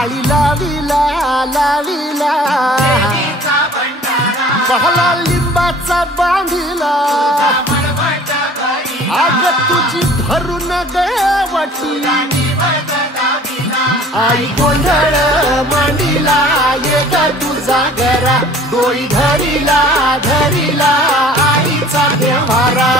माळी लाविला लाविला बहला लिंबाचा बांधिला आग तुझी भरून गवटी आई गोंधळ मांडीला ये ग तुझा घरा डोई धरीला धरीला आईचा देवारा